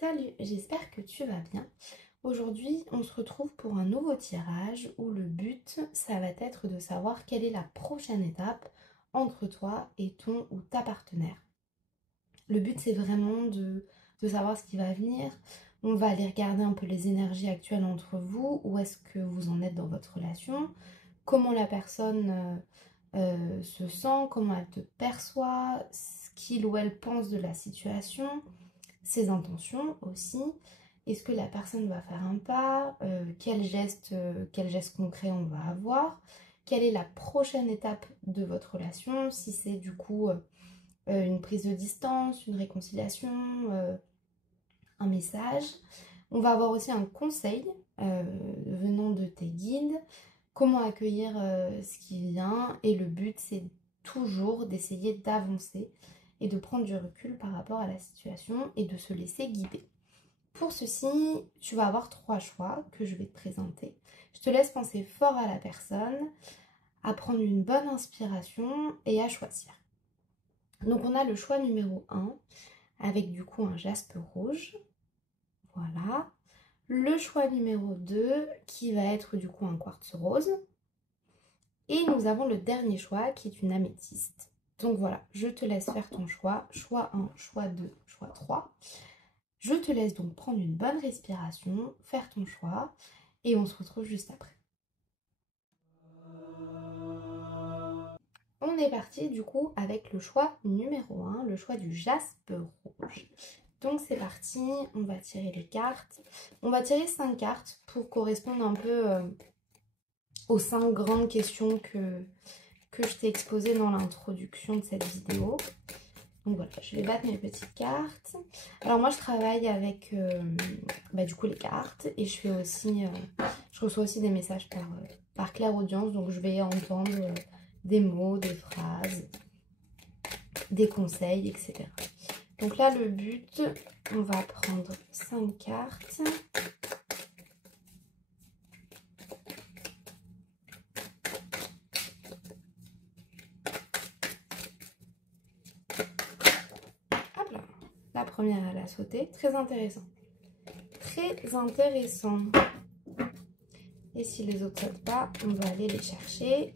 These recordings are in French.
Salut, j'espère que tu vas bien. Aujourd'hui, on se retrouve pour un nouveau tirage où le but, ça va être de savoir quelle est la prochaine étape entre toi et ton ou ta partenaire. Le but, c'est vraiment de savoir ce qui va venir. On va aller regarder un peu les énergies actuelles entre vous, où est-ce que vous en êtes dans votre relation, comment la personne se sent, comment elle te perçoit, ce qu'il ou elle pense de la situation, ses intentions aussi. Est-ce que la personne va faire un pas, quel geste concret on va avoir, quelle est la prochaine étape de votre relation, si c'est du coup une prise de distance, une réconciliation, un message. On va avoir aussi un conseil venant de tes guides, comment accueillir ce qui vient, et le but c'est toujours d'essayer d'avancer et de prendre du recul par rapport à la situation et de se laisser guider. Pour ceci, tu vas avoir 3 choix que je vais te présenter. Je te laisse penser fort à la personne, à prendre une bonne inspiration et à choisir. Donc on a le choix numéro 1 avec du coup un jaspe rouge. Voilà. Le choix numéro 2 qui va être du coup un quartz rose. Et nous avons le dernier choix qui est une améthyste. Donc voilà, je te laisse faire ton choix. Choix 1, choix 2, choix 3. Je te laisse donc prendre une bonne respiration, faire ton choix et on se retrouve juste après. On est parti du coup avec le choix numéro 1, le choix du jaspe rouge. Donc c'est parti, on va tirer les cartes. On va tirer 5 cartes pour correspondre un peu aux 5 grandes questions que je t'ai exposées dans l'introduction de cette vidéo. Donc voilà, je vais battre mes petites cartes. Alors moi je travaille avec du coup les cartes et je fais aussi, je reçois aussi des messages par clairaudience, donc je vais entendre des mots, des phrases, des conseils, etc. Donc là le but, on va prendre 5 cartes. Hop là, la première elle a sauté, très intéressant. Très intéressant. Et si les autres ne sautent pas, on va aller les chercher.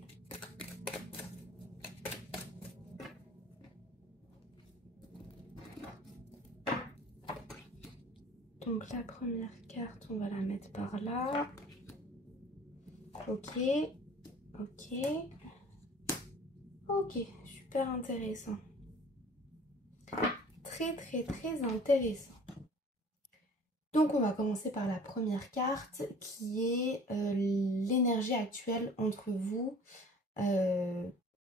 Donc la première carte, on va la mettre par là. Ok, ok, ok, super intéressant. Très très très intéressant. Donc on va commencer par la première carte qui est l'énergie actuelle entre vous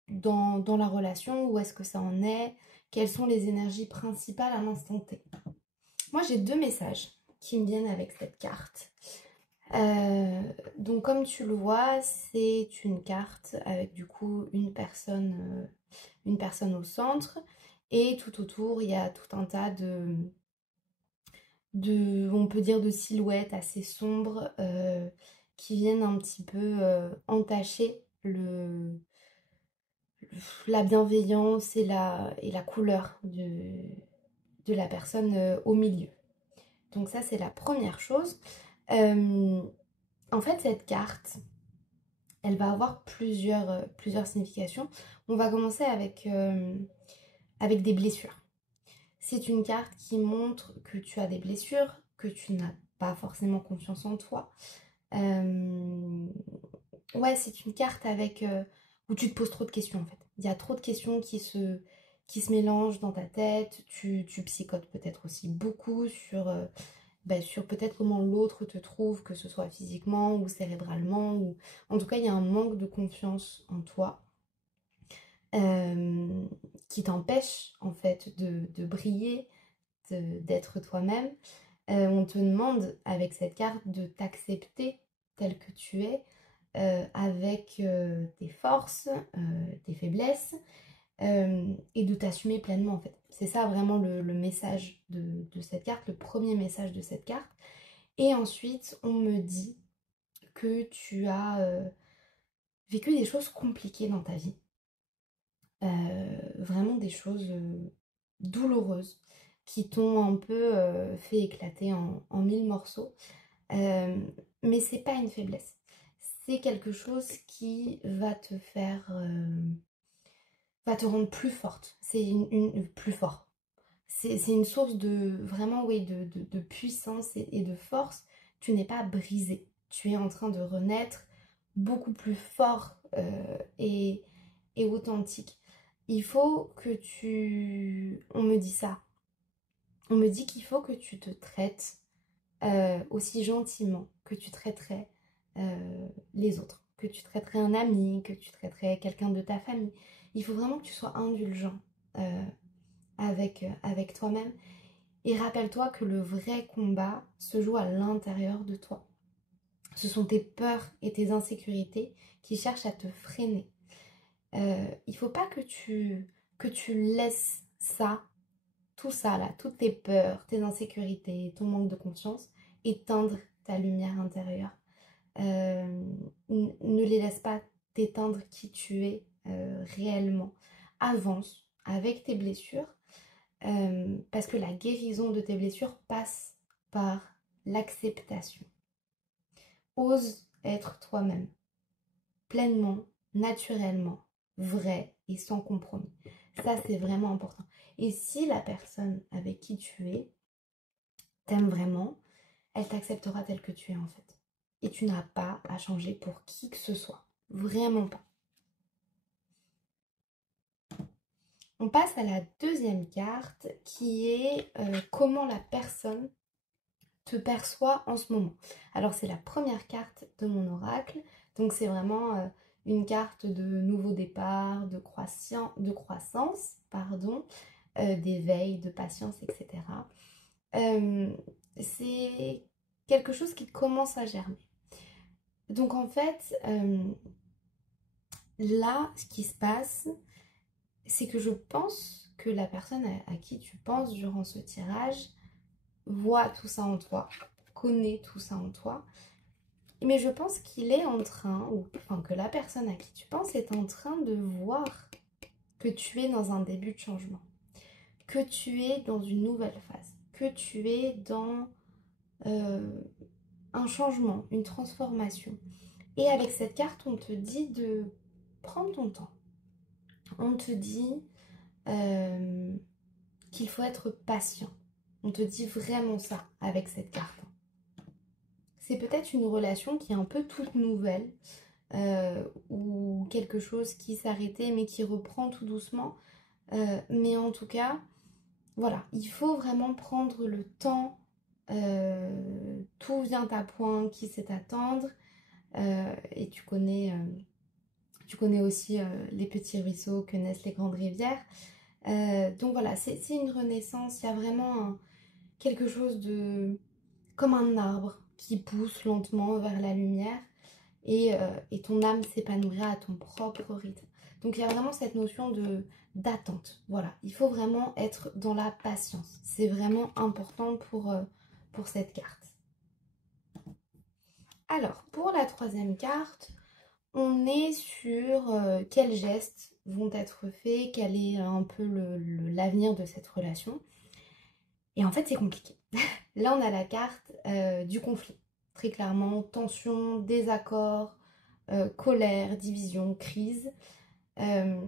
dans la relation. Où est-ce que ça en est? Quelles sont les énergies principales à l'instant T? Moi j'ai 2 messages qui me viennent avec cette carte. Donc comme tu le vois, c'est une carte avec du coup une personne au centre et tout autour il y a tout un tas on peut dire de silhouettes assez sombres qui viennent un petit peu entacher la bienveillance et la couleur de la personne au milieu. Donc ça c'est la première chose. En fait cette carte, elle va avoir plusieurs significations. On va commencer avec des blessures. C'est une carte qui montre que tu as des blessures, que tu n'as pas forcément confiance en toi. Ouais, c'est une carte avec où tu te poses trop de questions en fait. Il y a trop de questions qui se mélangent dans ta tête. Tu psychotes peut-être aussi beaucoup sur peut-être comment l'autre te trouve, que ce soit physiquement ou cérébralement. Ou... En tout cas, il y a un manque de confiance en toi qui t'empêche en fait de briller, d'être toi-même. On te demande avec cette carte de t'accepter tel que tu es, avec tes forces, tes faiblesses, et de t'assumer pleinement en fait. C'est ça vraiment le message de cette carte, le premier message de cette carte. Et ensuite, on me dit que tu as vécu des choses compliquées dans ta vie. Vraiment des choses douloureuses. qui t'ont un peu fait éclater en mille morceaux. Mais c'est pas une faiblesse. C'est quelque chose qui va te faire, va te rendre plus forte. C'est plus fort. C'est une source de vraiment, oui, de puissance et de force. Tu n'es pas brisé. Tu es en train de renaître beaucoup plus fort et authentique. Il faut que tu... On me dit ça. On me dit qu'il faut que tu te traites aussi gentiment que tu traiterais les autres, que tu traiterais un ami, que tu traiterais quelqu'un de ta famille. Il faut vraiment que tu sois indulgent avec toi-même. Et rappelle-toi que le vrai combat se joue à l'intérieur de toi. Ce sont tes peurs et tes insécurités qui cherchent à te freiner. Il ne faut pas que tu laisses ça, tout ça là, toutes tes peurs, tes insécurités, ton manque de confiance, éteindre ta lumière intérieure. Ne les laisse pas t'éteindre qui tu es réellement. Avance avec tes blessures, parce que la guérison de tes blessures passe par l'acceptation. Ose être toi-même, pleinement, naturellement, vrai et sans compromis. Ça, c'est vraiment important. Et si la personne avec qui tu es t'aime vraiment, elle t'acceptera telle que tu es en fait. Et tu n'as pas à changer pour qui que ce soit. Vraiment pas. On passe à la deuxième carte qui est comment la personne te perçoit en ce moment. Alors c'est la première carte de mon oracle. Donc c'est vraiment une carte de nouveau départ, de croissance, pardon, d'éveil, de patience, etc. C'est quelque chose qui commence à germer. Donc en fait, là, ce qui se passe, c'est que je pense que la personne à qui tu penses durant ce tirage voit tout ça en toi, connaît tout ça en toi. Mais je pense qu'il est en train, ou enfin que la personne à qui tu penses est en train de voir que tu es dans un début de changement, que tu es dans une nouvelle phase, que tu es dans un changement, une transformation. Et avec cette carte, on te dit de prendre ton temps. On te dit qu'il faut être patient. On te dit vraiment ça avec cette carte. C'est peut-être une relation qui est un peu toute nouvelle ou quelque chose qui s'arrêtait mais qui reprend tout doucement. Mais en tout cas, voilà, il faut vraiment prendre le temps. Tout vient à point qui sait attendre. Et tu connais aussi les petits ruisseaux que naissent les grandes rivières. Donc voilà, c'est une renaissance. Il y a vraiment quelque chose de comme un arbre qui pousse lentement vers la lumière et ton âme s'épanouira à ton propre rythme. Donc il y a vraiment cette notion d'attente. Voilà, il faut vraiment être dans la patience. C'est vraiment important pour cette carte. Alors, pour la troisième carte, on est sur quels gestes vont être faits, quel est un peu l'avenir de cette relation. Et en fait, c'est compliqué. Là, on a la carte du conflit. Très clairement, tension, désaccord, colère, division, crise. Il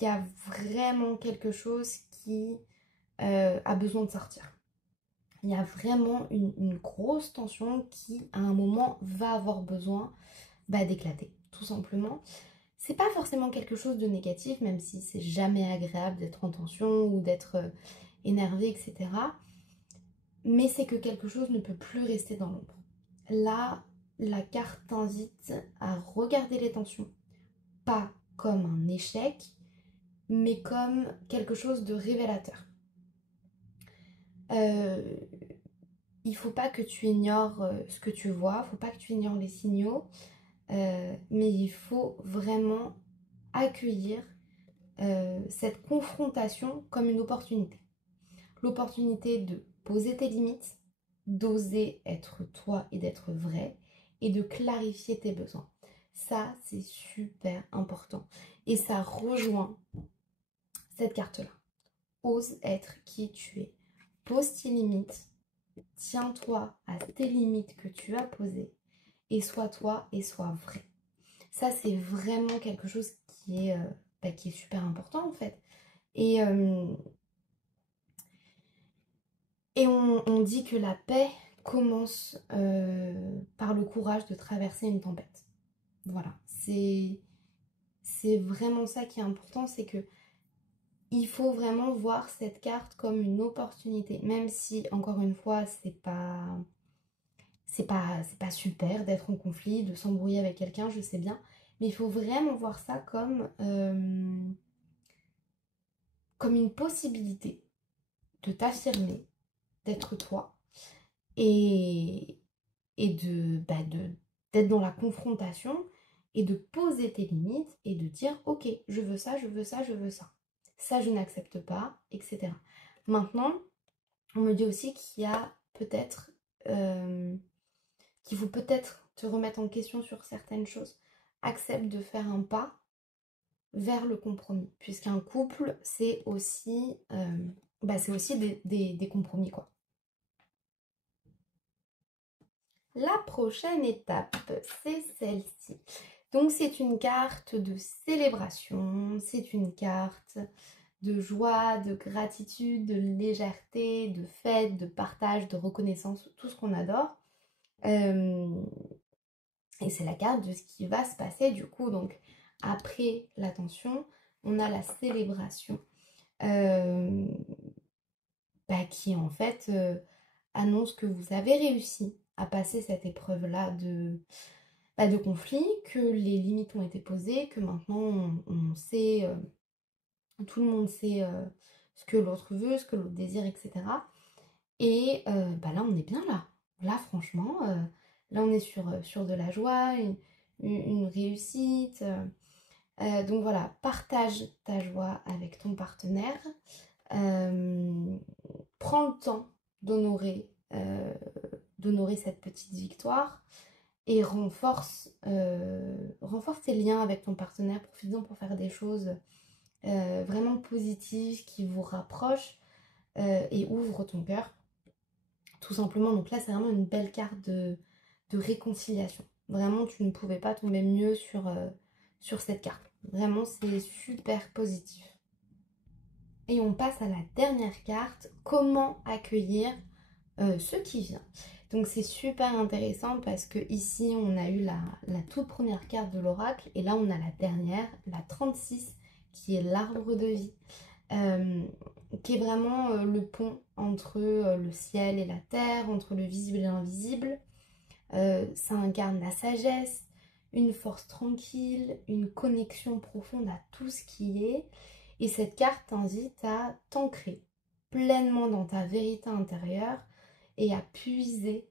y a vraiment quelque chose qui a besoin de sortir. Il y a vraiment une grosse tension qui, à un moment, va avoir besoin d'éclater, tout simplement. C'est pas forcément quelque chose de négatif, même si c'est jamais agréable d'être en tension ou d'être énervé, etc. Mais c'est que quelque chose ne peut plus rester dans l'ombre. Là, la carte t'invite à regarder les tensions, pas comme un échec, mais comme quelque chose de révélateur. Il faut pas que tu ignores ce que tu vois, il faut pas que tu ignores les signaux, mais il faut vraiment accueillir cette confrontation comme une opportunité. L'opportunité de poser tes limites, d'oser être toi et d'être vrai, et de clarifier tes besoins. Ça, c'est super important. Et ça rejoint cette carte-là. ose être qui tu es. Pose tes limites, tiens-toi à tes limites que tu as posées et sois toi et sois vrai. Ça, c'est vraiment quelque chose qui est super important en fait. Et, on dit que la paix commence par le courage de traverser une tempête. Voilà, c'est vraiment ça qui est important, c'est que il faut vraiment voir cette carte comme une opportunité, même si, encore une fois, c'est pas super d'être en conflit, de s'embrouiller avec quelqu'un, je sais bien, mais il faut vraiment voir ça comme une possibilité de t'affirmer, d'être toi, et, d'être dans la confrontation, et de poser tes limites, et de dire, ok, je veux ça, je veux ça, je veux ça. Ça, je n'accepte pas, etc. Maintenant, on me dit aussi qu'il y a peut-être... qu'il faut peut-être te remettre en question sur certaines choses. Accepte de faire un pas vers le compromis. Puisqu'un couple, c'est aussi des compromis, quoi. La prochaine étape, c'est celle-ci. Donc c'est une carte de célébration, c'est une carte de joie, de gratitude, de légèreté, de fête, de partage, de reconnaissance, tout ce qu'on adore. Et c'est la carte de ce qui va se passer du coup. Donc après l'attention, on a la célébration qui en fait annonce que vous avez réussi à passer cette épreuve-là de conflit, que les limites ont été posées, que maintenant on sait, tout le monde sait ce que l'autre veut, ce que l'autre désire, etc. Et là on est bien là. Là franchement, là on est sur de la joie, une réussite. Donc voilà, partage ta joie avec ton partenaire. Prends le temps d'honorer cette petite victoire et renforce tes liens avec ton partenaire. Profite-en pour faire des choses vraiment positives qui vous rapprochent et ouvre ton cœur, tout simplement. Donc là, c'est vraiment une belle carte de réconciliation. Vraiment, tu ne pouvais pas tomber mieux sur cette carte. Vraiment, c'est super positif. Et on passe à la dernière carte, comment accueillir ce qui vient. Donc c'est super intéressant parce que ici on a eu la toute première carte de l'oracle et là on a la dernière, la 36, qui est l'arbre de vie, qui est vraiment le pont entre le ciel et la terre, entre le visible et l'invisible. Ça incarne la sagesse, une force tranquille, une connexion profonde à tout ce qui est. Et cette carte t'invite à t'ancrer pleinement dans ta vérité intérieure et à puiser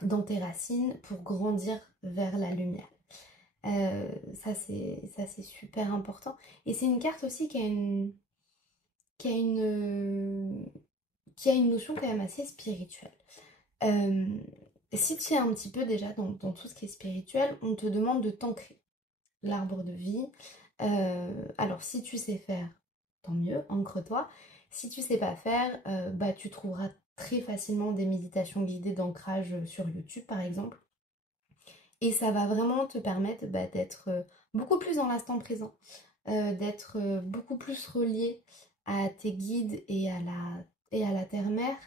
dans tes racines pour grandir vers la lumière. Ça c'est super important. Et c'est une carte aussi qui a une notion quand même assez spirituelle. Si tu es un petit peu déjà dans tout ce qui est spirituel, on te demande de t'ancrer l'arbre de vie. Alors si tu sais faire, tant mieux, ancre-toi. Si tu sais pas faire, tu trouveras très facilement des méditations guidées d'ancrage sur YouTube par exemple. Et ça va vraiment te permettre d'être beaucoup plus dans l'instant présent, d'être beaucoup plus relié à tes guides et à la terre-mère.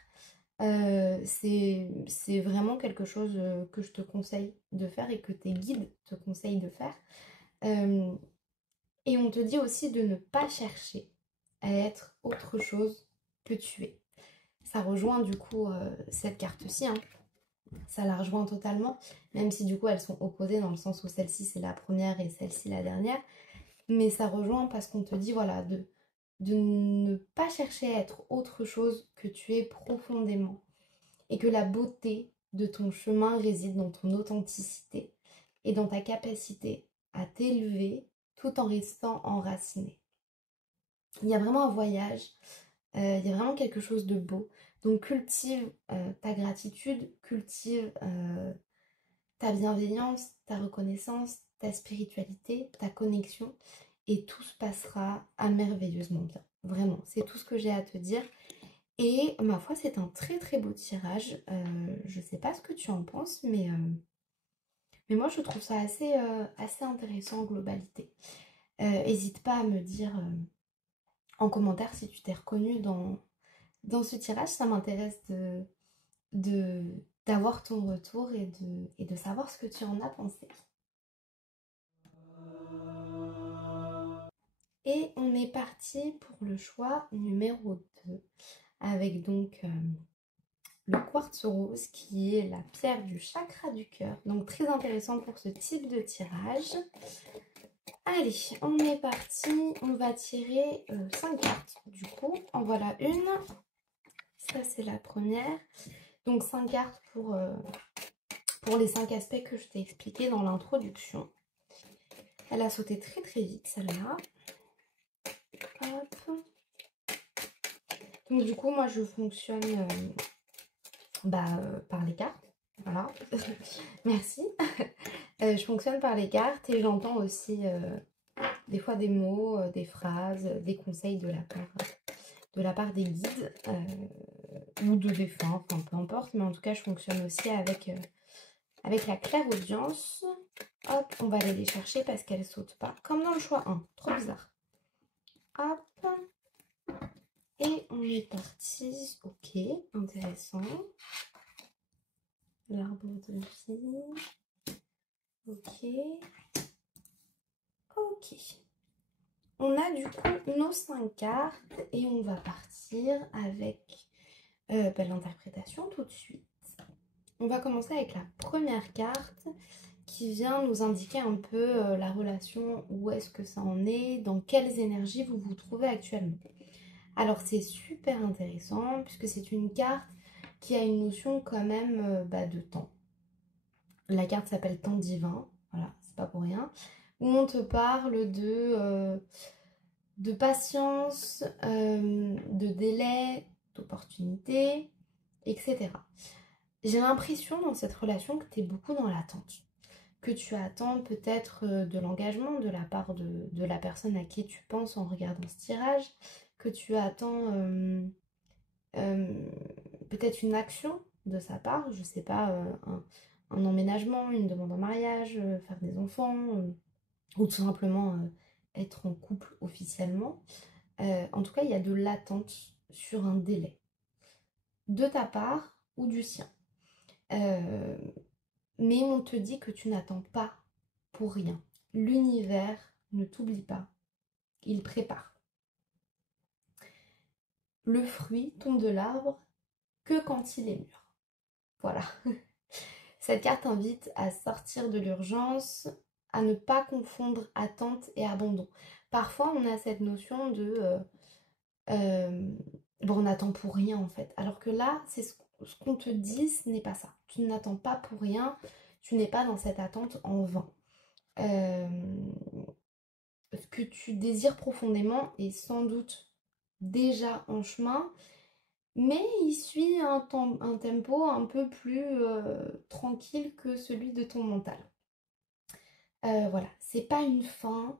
C'est vraiment quelque chose que je te conseille de faire et que tes guides te conseillent de faire. Et on te dit aussi de ne pas chercher à être autre chose que tu es. Ça rejoint du coup cette carte-ci, hein. Ça la rejoint totalement, même si du coup elles sont opposées dans le sens où celle-ci c'est la première et celle-ci la dernière. Mais ça rejoint parce qu'on te dit voilà de ne pas chercher à être autre chose que tu es profondément. Et que la beauté de ton chemin réside dans ton authenticité et dans ta capacité à t'élever tout en restant enraciné. Il y a vraiment un voyage, il y a vraiment quelque chose de beau. Donc cultive ta gratitude, cultive ta bienveillance, ta reconnaissance, ta spiritualité, ta connexion et tout se passera à merveilleusement bien. Vraiment, c'est tout ce que j'ai à te dire. Et ma foi, c'est un très très beau tirage. Je sais pas ce que tu en penses, mais moi je trouve ça assez intéressant en globalité. Hésite pas à me dire en commentaire si tu t'es reconnu dans ce tirage. Ça m'intéresse de, d'avoir ton retour et de savoir ce que tu en as pensé. Et on est parti pour le choix numéro 2 avec donc le quartz rose qui est la pierre du chakra du cœur. Donc très intéressant pour ce type de tirage. Allez, on est parti. On va tirer 5 cartes. Du coup, en voilà une. Ça, c'est la première. Donc 5 cartes pour les 5 aspects que je t'ai expliqués dans l'introduction. Elle a sauté très très vite, celle-là. Hop. Donc du coup, moi, je fonctionne par les cartes. Voilà. Merci. Je fonctionne par les cartes et j'entends aussi des fois des mots, des phrases, des conseils de la part des guides ou de défunts, enfin peu importe. Mais en tout cas, je fonctionne aussi avec la clairaudience. Hop, on va aller les chercher parce qu'elles ne sautent pas. Comme dans le choix 1. Trop bizarre. Hop. Et on est parti. Ok, intéressant. L'arbre de vie. Ok. Ok. On a du coup nos 5 cartes et on va partir avec l'interprétation tout de suite. On va commencer avec la première carte qui vient nous indiquer un peu la relation, où est-ce que ça en est, dans quelles énergies vous vous trouvez actuellement. Alors c'est super intéressant puisque c'est une carte qui a une notion quand même de temps. La carte s'appelle Temps divin, voilà, c'est pas pour rien. Où on te parle de patience, de délai, d'opportunité, etc. J'ai l'impression dans cette relation que tu es beaucoup dans l'attente. Que tu attends peut-être de l'engagement de la part de la personne à qui tu penses en regardant ce tirage. Que tu attends peut-être une action de sa part. Je sais pas, un emménagement, une demande en mariage, faire des enfants, ou tout simplement être en couple officiellement. En tout cas, il y a de l'attente sur un délai, de ta part ou du sien. Mais on te dit que tu n'attends pas pour rien. L'univers ne t'oublie pas, il prépare. Le fruit tombe de l'arbre que quand il est mûr. Voilà. Cette carte invite à sortir de l'urgence, à ne pas confondre attente et abandon. Parfois, on a cette notion de on attend pour rien en fait. Alors que là, c'est ce qu'on te dit, ce n'est pas ça. Tu n'attends pas pour rien, tu n'es pas dans cette attente en vain. Ce que tu désires profondément est sans doute déjà en chemin, mais il suit un tempo un peu plus tranquille que celui de ton mental. Voilà, c'est pas une fin.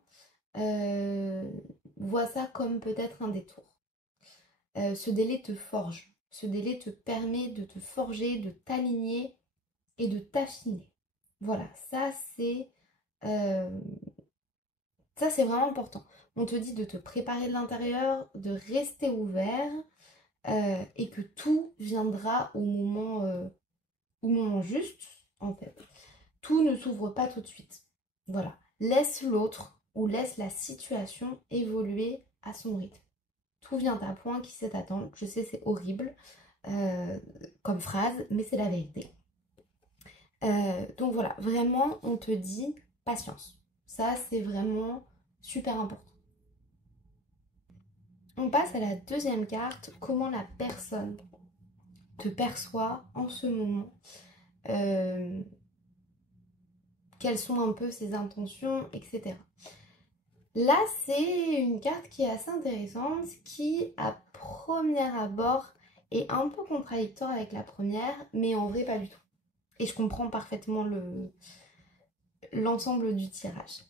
Vois ça comme peut-être un détour. Ce délai te forge. Ce délai te permet de te forger, de t'aligner et de t'affiner. Voilà, euh, ça c'est vraiment important. On te dit de te préparer de l'intérieur, de rester ouvert et que tout viendra au moment juste en fait. Tout ne s'ouvre pas tout de suite. Voilà, laisse l'autre ou laisse la situation évoluer à son rythme. Tout vient à point qui sait attendre. Je sais, c'est horrible comme phrase, mais c'est la vérité. Donc voilà, vraiment, on te dit patience. Ça, c'est vraiment super important. On passe à la deuxième carte, comment la personne te perçoit en ce moment. Quelles sont un peu ses intentions, etc. Là, c'est une carte qui est assez intéressante, qui, à premier abord, est un peu contradictoire avec la première, mais en vrai, pas du tout. Et je comprends parfaitement l'ensemble du tirage.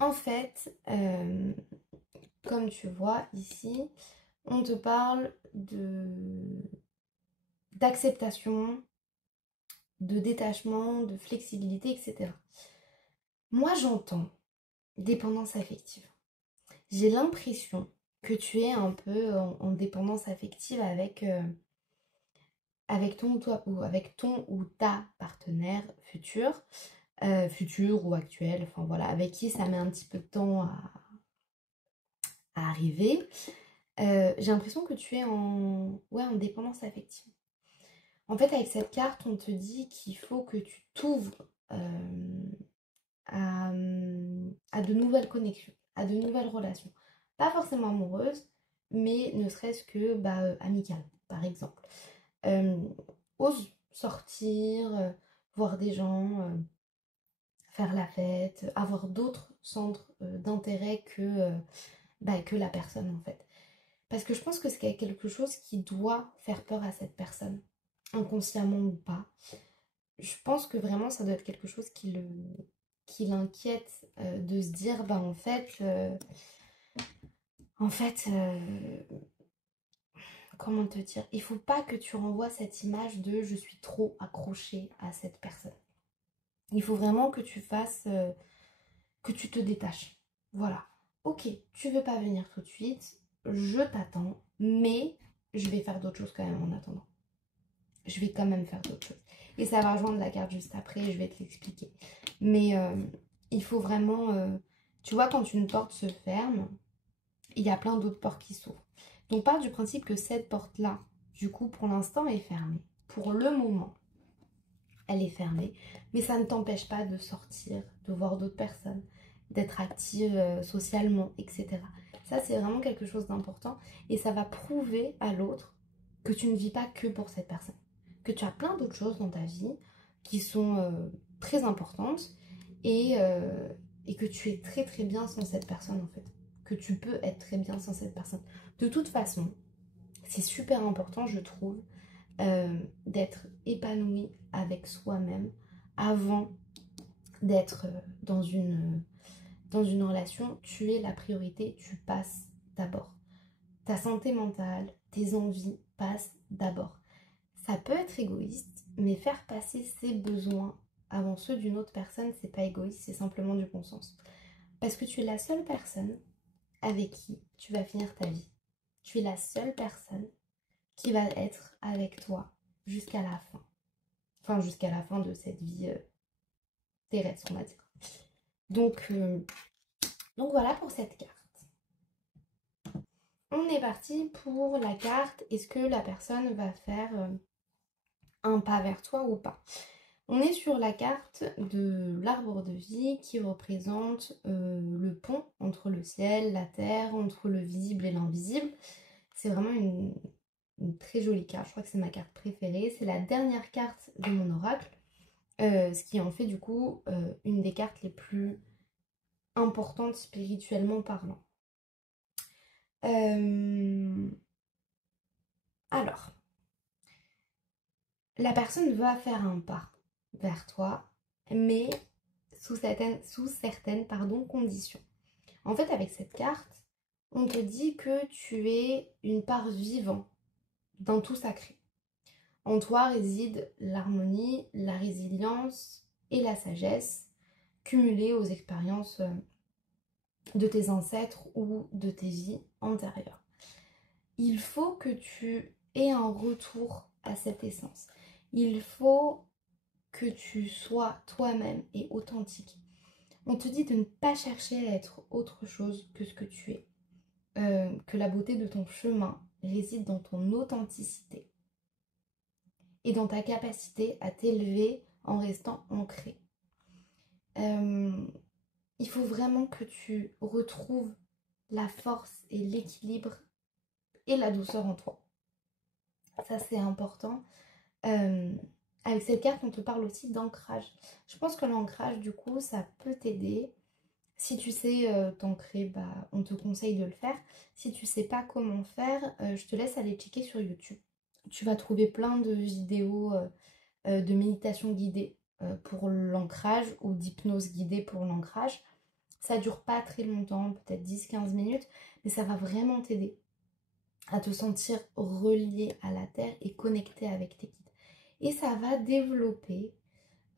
En fait, comme tu vois ici, on te parle d'acceptation, de détachement, de flexibilité, etc. Moi, j'entends dépendance affective. J'ai l'impression que tu es un peu en dépendance affective avec ton ou ta partenaire futur ou actuel, enfin voilà, avec qui ça met un petit peu de temps à arriver. J'ai l'impression que tu es en dépendance affective. En fait, avec cette carte, on te dit qu'il faut que tu t'ouvres à, à de nouvelles connexions, à de nouvelles relations. Pas forcément amoureuses, mais ne serait-ce que amicales, par exemple. Euh, ose sortir, voir des gens, faire la fête, avoir d'autres centres d'intérêt que la personne en fait. Parce que je pense que c'est quelque chose qui doit faire peur à cette personne, inconsciemment ou pas. Je pense que vraiment ça doit être quelque chose qui l'inquiète de se dire en fait comment te dire, il faut pas que tu renvoies cette image de je suis trop accrochée à cette personne. Il faut vraiment que tu fasses que tu te détaches. Voilà. Ok, tu veux pas venir tout de suite, je t'attends, mais je vais faire d'autres choses quand même en attendant. Je vais quand même faire d'autres choses. Et ça va rejoindre la carte juste après, je vais te l'expliquer. Mais il faut vraiment... tu vois, quand une porte se ferme, il y a plein d'autres portes qui s'ouvrent. Donc part du principe que cette porte-là, du coup, pour l'instant, est fermée. Pour le moment, elle est fermée. Mais ça ne t'empêche pas de sortir, de voir d'autres personnes, d'être active socialement, etc. Ça, c'est vraiment quelque chose d'important. Et ça va prouver à l'autre que tu ne vis pas que pour cette personne. Que tu as plein d'autres choses dans ta vie qui sont très importantes et que tu es très très bien sans cette personne en fait. Que tu peux être très bien sans cette personne. De toute façon, c'est super important, je trouve, d'être épanoui avec soi-même avant d'être dans une relation. Tu es la priorité, tu passes d'abord. Ta santé mentale, tes envies passent d'abord. Ça peut être égoïste, mais faire passer ses besoins avant ceux d'une autre personne, c'est pas égoïste, c'est simplement du bon sens. Parce que tu es la seule personne avec qui tu vas finir ta vie. Tu es la seule personne qui va être avec toi jusqu'à la fin. Enfin, jusqu'à la fin de cette vie terrestre, on va dire. Donc voilà pour cette carte. On est parti pour la carte. Est-ce que la personne va faire un pas vers toi ou pas? On est sur la carte de l'arbre de vie qui représente le pont entre le ciel, la terre, entre le visible et l'invisible. C'est vraiment une très jolie carte. Je crois que c'est ma carte préférée. C'est la dernière carte de mon oracle. Ce qui en fait du coup une des cartes les plus importantes spirituellement parlant. Alors, la personne va faire un pas vers toi, mais sous certaines conditions. En fait, avec cette carte, on te dit que tu es une part vivante d'un tout sacré. En toi réside l'harmonie, la résilience et la sagesse cumulées aux expériences de tes ancêtres ou de tes vies antérieures. Il faut que tu aies un retour à cette essence. Il faut que tu sois toi-même et authentique. On te dit de ne pas chercher à être autre chose que ce que tu es. Que la beauté de ton chemin réside dans ton authenticité et dans ta capacité à t'élever en restant ancré. Il faut vraiment que tu retrouves la force et l'équilibre et la douceur en toi. Ça, c'est important. Avec cette carte, on te parle aussi d'ancrage. Je pense que l'ancrage, du coup, ça peut t'aider. Si tu sais t'ancrer, on te conseille de le faire. Si tu sais pas comment faire, je te laisse aller checker sur YouTube. Tu vas trouver plein de vidéos de méditation guidée pour l'ancrage ou d'hypnose guidée pour l'ancrage. Ça dure pas très longtemps, peut-être 10-15 minutes, mais ça va vraiment t'aider à te sentir relié à la terre et connecté avec tes guides. Et ça va développer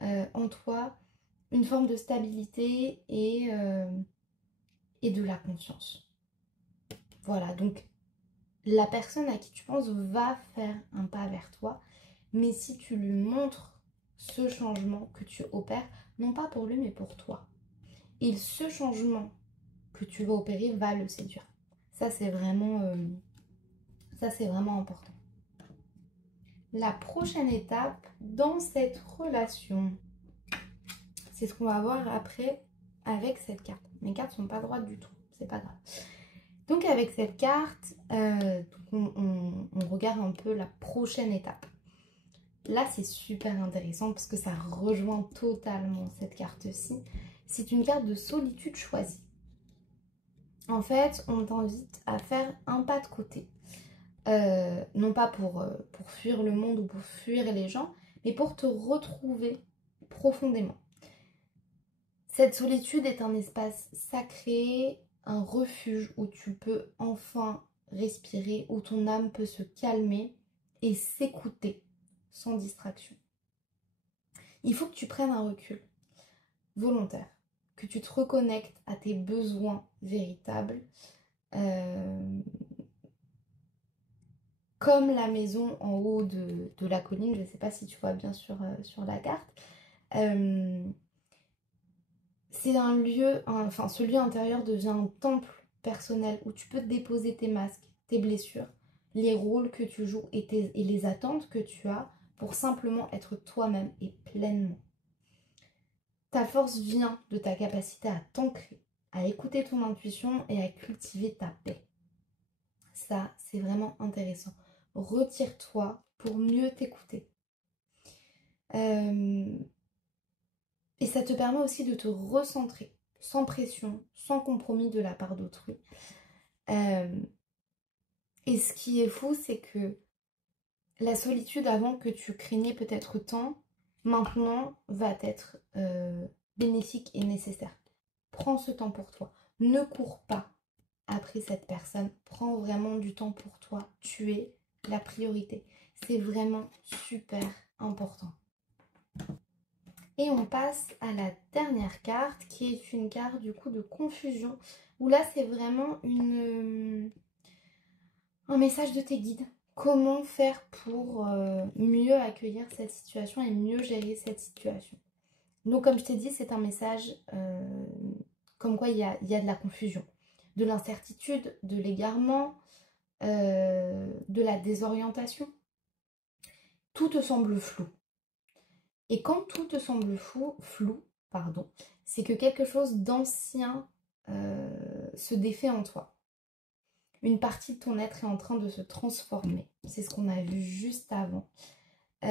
en toi une forme de stabilité et de la conscience. Voilà, donc la personne à qui tu penses va faire un pas vers toi, mais si tu lui montres ce changement que tu opères, non pas pour lui, mais pour toi. Et ce changement que tu vas opérer va le séduire. Ça, c'est vraiment important. La prochaine étape dans cette relation, c'est ce qu'on va voir après avec cette carte. Mes cartes sont pas droites du tout, c'est pas grave. Donc avec cette carte, on regarde un peu la prochaine étape. Là, c'est super intéressant parce que ça rejoint totalement cette carte-ci. C'est une carte de solitude choisie. En fait, on t'invite à faire un pas de côté. Non pas pour fuir le monde ou pour fuir les gens, mais pour te retrouver profondément. Cette solitude est un espace sacré, un refuge où tu peux enfin respirer, où ton âme peut se calmer et s'écouter sans distraction. Il faut que tu prennes un recul volontaire, que tu te reconnectes à tes besoins véritables, comme la maison en haut de la colline. Je ne sais pas si tu vois bien sur la carte. C'est un lieu, enfin ce lieu intérieur devient un temple personnel où tu peux déposer tes masques, tes blessures, les rôles que tu joues et les attentes que tu as pour simplement être toi-même et pleinement. Ta force vient de ta capacité à t'ancrer, à écouter ton intuition et à cultiver ta paix. Ça, c'est vraiment intéressant. Retire-toi pour mieux t'écouter. Et ça te permet aussi de te recentrer, sans pression, sans compromis de la part d'autrui. Et ce qui est fou, c'est que la solitude avant que tu craignais peut-être tant, maintenant va être bénéfique et nécessaire. Prends ce temps pour toi. Ne cours pas après cette personne. Prends vraiment du temps pour toi. Tu es la priorité. C'est vraiment super important. Et on passe à la dernière carte qui est une carte du coup de confusion. Où là c'est vraiment un message de tes guides. Comment faire pour mieux accueillir cette situation et mieux gérer cette situation. Donc comme je t'ai dit, c'est un message comme quoi il y a de la confusion, de l'incertitude, de l'égarement, de la désorientation. Tout te semble flou. Et quand tout te semble flou, c'est que quelque chose d'ancien se défait en toi. Une partie de ton être est en train de se transformer. C'est ce qu'on a vu juste avant. Et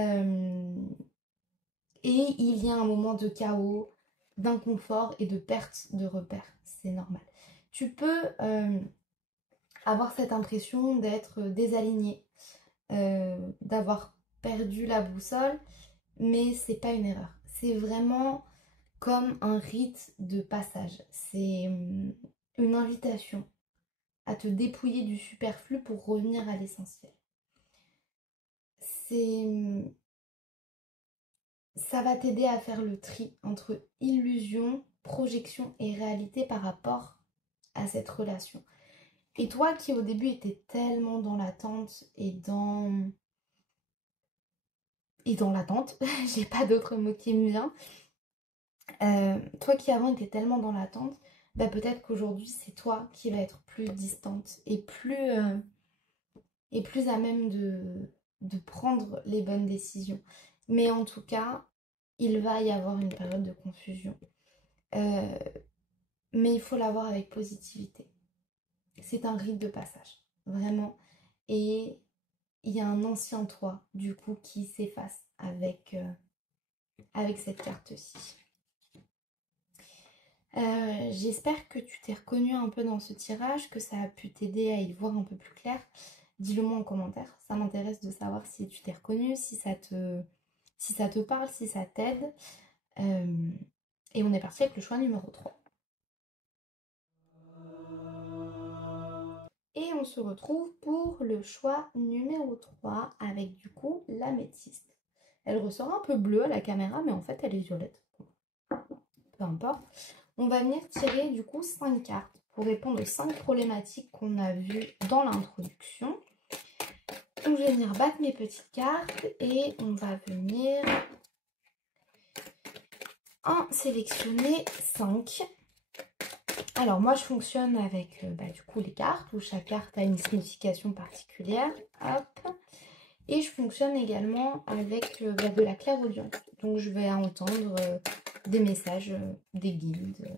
il y a un moment de chaos, d'inconfort et de perte de repères. C'est normal. Tu peux avoir cette impression d'être désaligné, d'avoir perdu la boussole, mais c'est pas une erreur. C'est vraiment comme un rite de passage. C'est une invitation à te dépouiller du superflu pour revenir à l'essentiel. Ça va t'aider à faire le tri entre illusion, projection et réalité par rapport à cette relation. Et toi qui au début étais tellement dans l'attente et dans l'attente, j'ai pas d'autre mot qui me vient. Toi qui avant étais tellement dans l'attente, bah peut-être qu'aujourd'hui c'est toi qui vas être plus distante et plus à même de prendre les bonnes décisions. Mais en tout cas, il va y avoir une période de confusion. Mais il faut l'avoir avec positivité. C'est un rite de passage, vraiment. Et il y a un ancien toi, du coup, qui s'efface avec cette carte-ci. J'espère que tu t'es reconnu un peu dans ce tirage, que ça a pu t'aider à y voir un peu plus clair. Dis-le moi en commentaire, ça m'intéresse de savoir si tu t'es reconnu, si ça te parle, si ça t'aide. Et on est parti avec le choix numéro 3. Et on se retrouve pour le choix numéro 3 avec du coup l'améthyste. Elle ressort un peu bleue à la caméra, mais en fait elle est violette. Peu importe. On va venir tirer du coup 5 cartes pour répondre aux 5 problématiques qu'on a vues dans l'introduction. Donc je vais venir battre mes petites cartes et on va venir en sélectionner 5. Alors moi je fonctionne avec du coup les cartes où chaque carte a une signification particulière. Hop. Et je fonctionne également avec de la clairaudience. Donc je vais entendre des messages, des guides,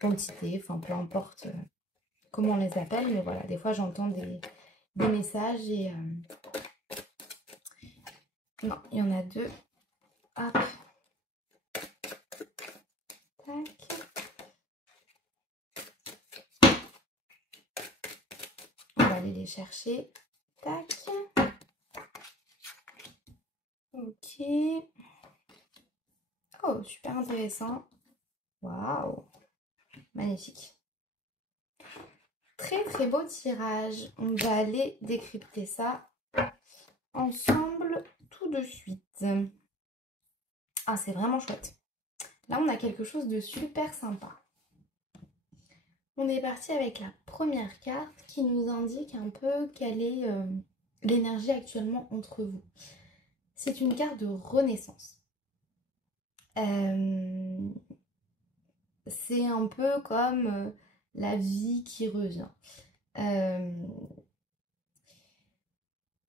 d'entités, enfin peu importe comment on les appelle. Mais voilà, des fois j'entends des messages et... Non, il y en a 2. Hop. Tac. On va aller les chercher. Tac. Ok. Oh, super intéressant. Waouh. Magnifique. Très très beau tirage. On va aller décrypter ça ensemble tout de suite. Ah, c'est vraiment chouette. Là, on a quelque chose de super sympa. On est parti avec la première carte qui nous indique un peu quelle est l'énergie actuellement entre vous. C'est une carte de renaissance. C'est un peu comme la vie qui revient.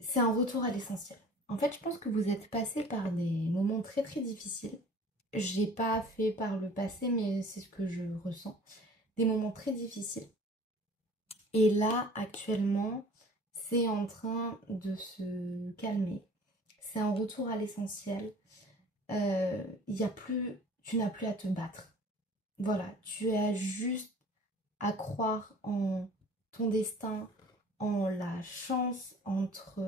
C'est un retour à l'essentiel. En fait, je pense que vous êtes passé par des moments très très difficiles. J'ai pas fait par le passé, mais c'est ce que je ressens. Des moments très difficiles. Et là, actuellement, c'est en train de se calmer. C'est un retour à l'essentiel. Tu n'as plus à te battre. Voilà, tu as juste à croire en ton destin, en la chance entre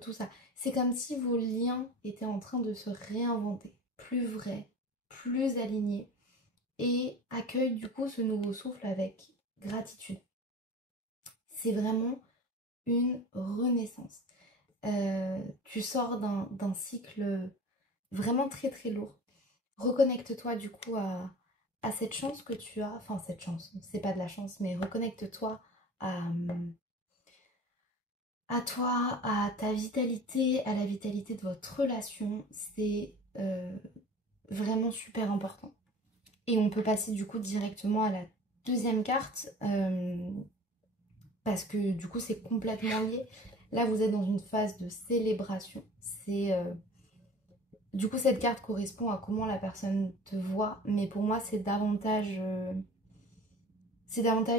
tout ça. C'est comme si vos liens étaient en train de se réinventer, plus vrais, plus alignés, et accueille du coup ce nouveau souffle avec gratitude. C'est vraiment une renaissance. Tu sors d'un cycle vraiment très très lourd. Reconnecte-toi du coup à cette chance que tu as, enfin cette chance, c'est pas de la chance, mais reconnecte-toi à toi, à ta vitalité, à la vitalité de votre relation. C'est vraiment super important. Et on peut passer du coup directement à la deuxième carte parce que du coup c'est complètement lié. Là vous êtes dans une phase de célébration. Du coup cette carte correspond à comment la personne te voit, mais pour moi c'est davantage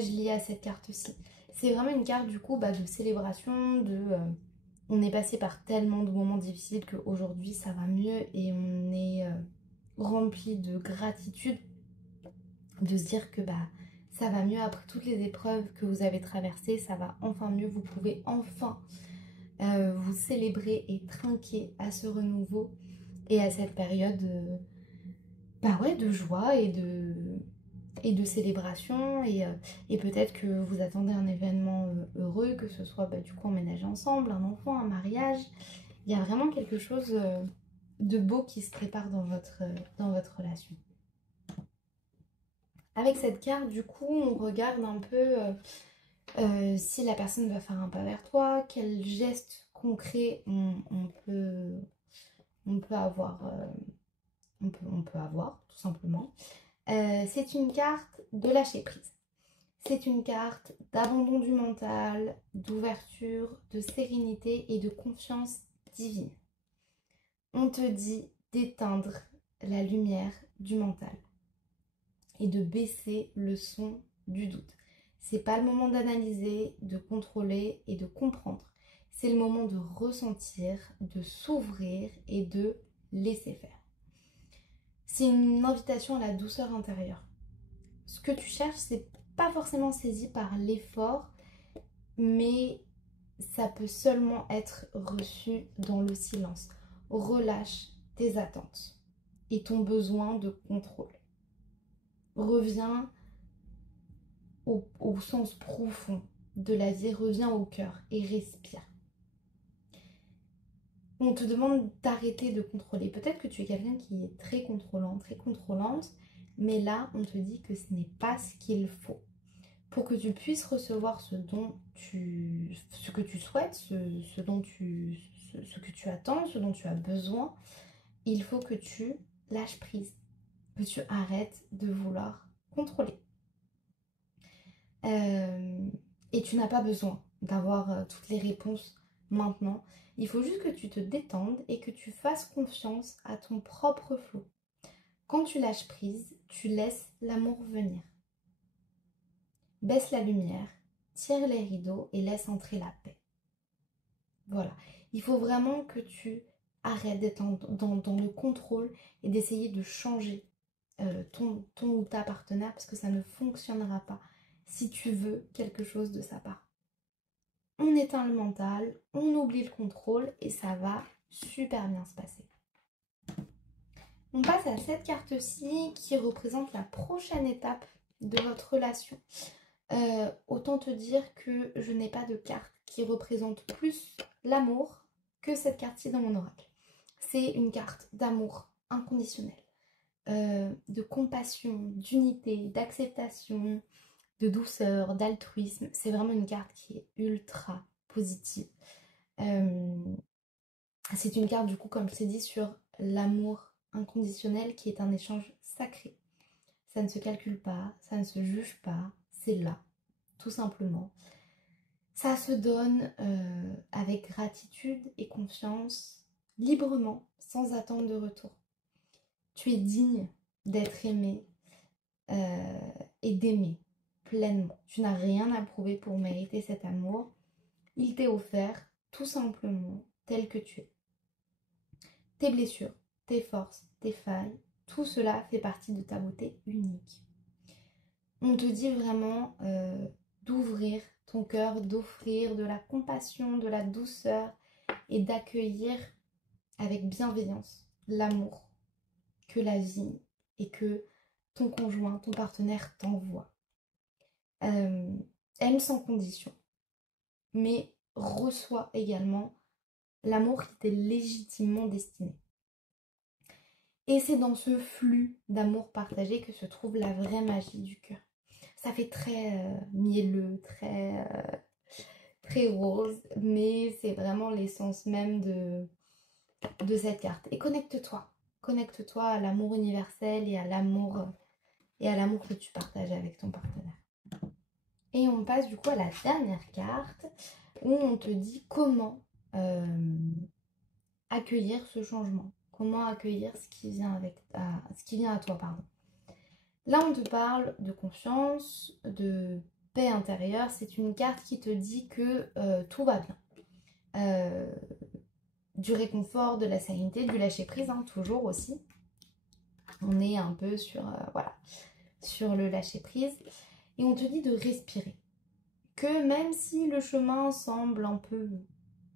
lié à cette carte-ci. C'est vraiment une carte du coup de célébration, on est passé par tellement de moments difficiles qu'aujourd'hui ça va mieux et on est rempli de gratitude de se dire que ça va mieux après toutes les épreuves que vous avez traversées, ça va enfin mieux, vous pouvez enfin vous célébrer et trinquer à ce renouveau et à cette période de joie et de célébration et peut-être que vous attendez un événement heureux, que ce soit du coup emménager ensemble, un enfant, un mariage. Il y a vraiment quelque chose de beau qui se prépare dans votre relation. Avec cette carte, du coup, on regarde un peu si la personne va faire un pas vers toi, quel geste concret on peut avoir, on peut avoir, tout simplement. C'est une carte de lâcher prise. C'est une carte d'abandon du mental, d'ouverture, de sérénité et de confiance divine. On te dit d'éteindre la lumière du mental et de baisser le son du doute. C'est pas le moment d'analyser, de contrôler et de comprendre. C'est le moment de ressentir, de s'ouvrir et de laisser faire. C'est une invitation à la douceur intérieure. Ce que tu cherches, c'est pas forcément saisi par l'effort, mais ça peut seulement être reçu dans le silence. Relâche tes attentes et ton besoin de contrôle. Reviens au sens profond de la vie, reviens au cœur et respire. On te demande d'arrêter de contrôler. Peut-être que tu es quelqu'un qui est très contrôlant, très contrôlante, mais là, on te dit que ce n'est pas ce qu'il faut. Pour que tu puisses recevoir ce que tu souhaites, ce que tu attends, ce dont tu as besoin, il faut que tu lâches prise, que tu arrêtes de vouloir contrôler. Et tu n'as pas besoin d'avoir toutes les réponses maintenant. Il faut juste que tu te détendes et que tu fasses confiance à ton propre flot. Quand tu lâches prise, tu laisses l'amour venir. Baisse la lumière, tire les rideaux et laisse entrer la paix. Voilà. Il faut vraiment que tu arrêtes d'être dans le contrôle et d'essayer de changer ton ou ta partenaire parce que ça ne fonctionnera pas si tu veux quelque chose de sa part. On éteint le mental, on oublie le contrôle et ça va super bien se passer. On passe à cette carte-ci qui représente la prochaine étape de votre relation. Autant te dire que je n'ai pas de carte qui représente plus l'amour que cette carte-ci dans mon oracle. C'est une carte d'amour inconditionnel, de compassion, d'unité, d'acceptation, de douceur, d'altruisme. C'est vraiment une carte qui est ultra positive. C'est une carte du coup, comme je t'ai dit, sur l'amour inconditionnel qui est un échange sacré. Ça ne se calcule pas, ça ne se juge pas, c'est là, tout simplement. Ça se donne avec gratitude et confiance, librement, sans attendre de retour. Tu es digne d'être aimé et d'aimer pleinement. Tu n'as rien à prouver pour mériter cet amour. Il t'est offert tout simplement tel que tu es. Tes blessures, tes forces, tes failles, tout cela fait partie de ta beauté unique. On te dit vraiment d'ouvrir ton cœur, d'offrir de la compassion, de la douceur et d'accueillir avec bienveillance l'amour que la vie et que ton conjoint, ton partenaire t'envoie. Aime sans condition, mais reçois également l'amour qui t'est légitimement destiné. Et c'est dans ce flux d'amour partagé que se trouve la vraie magie du cœur. Ça fait très mielleux, très rose, mais c'est vraiment l'essence même de cette carte. Et connecte-toi à l'amour universel et à l'amour que tu partages avec ton partenaire. Et on passe du coup à la dernière carte où on te dit comment accueillir ce changement, comment accueillir ce qui vient à toi, pardon. Là, on te parle de confiance, de paix intérieure. C'est une carte qui te dit que tout va bien. Du réconfort, de la sérénité, du lâcher-prise, hein, toujours aussi. On est un peu sur le lâcher-prise. Et on te dit de respirer. Que même si le chemin semble un peu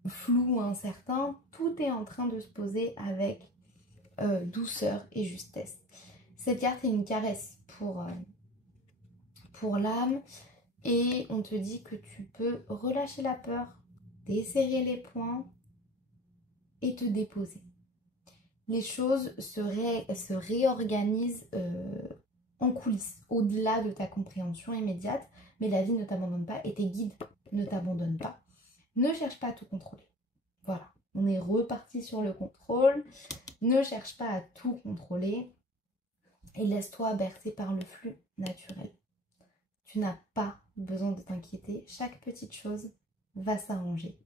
flou, incertain, tout est en train de se poser avec douceur et justesse. Cette carte est une caresse pour l'âme et on te dit que tu peux relâcher la peur, desserrer les poings et te déposer. Les choses se réorganisent en coulisses, au-delà de ta compréhension immédiate, mais la vie ne t'abandonne pas et tes guides ne t'abandonnent pas. Ne cherche pas à tout contrôler. Voilà, on est reparti sur le contrôle. Ne cherche pas à tout contrôler et laisse-toi bercer par le flux naturel. Tu n'as pas besoin de t'inquiéter. Chaque petite chose va s'arranger.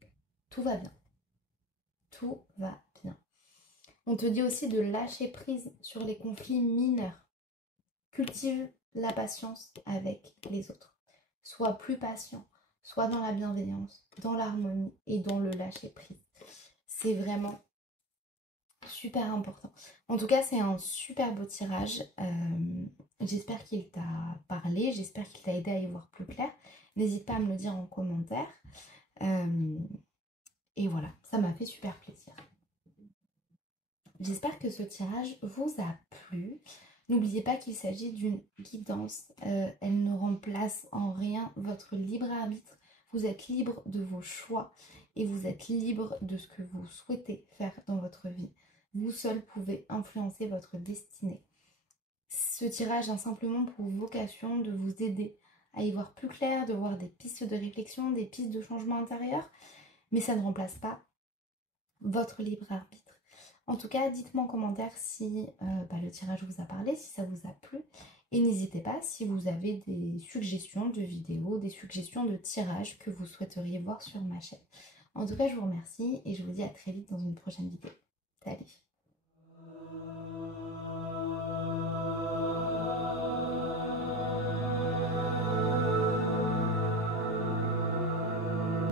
Tout va bien. Tout va bien. On te dit aussi de lâcher prise sur les conflits mineurs. Cultive la patience avec les autres. Sois plus patient. Sois dans la bienveillance, dans l'harmonie et dans le lâcher prise. C'est vraiment super important. En tout cas, c'est un super beau tirage. J'espère qu'il t'a parlé. J'espère qu'il t'a aidé à y voir plus clair. N'hésite pas à me le dire en commentaire. Et voilà, ça m'a fait super plaisir. J'espère que ce tirage vous a plu. N'oubliez pas qu'il s'agit d'une guidance. Elle ne remplace en rien votre libre arbitre. Vous êtes libre de vos choix et vous êtes libre de ce que vous souhaitez faire dans votre vie. Vous seul pouvez influencer votre destinée. Ce tirage a simplement pour vocation de vous aider à y voir plus clair, de voir des pistes de réflexion, des pistes de changement intérieur, mais ça ne remplace pas votre libre arbitre. En tout cas, dites-moi en commentaire si le tirage vous a parlé, si ça vous a plu. Et n'hésitez pas si vous avez des suggestions de vidéos, des suggestions de tirages que vous souhaiteriez voir sur ma chaîne. En tout cas, je vous remercie et je vous dis à très vite dans une prochaine vidéo. Salut!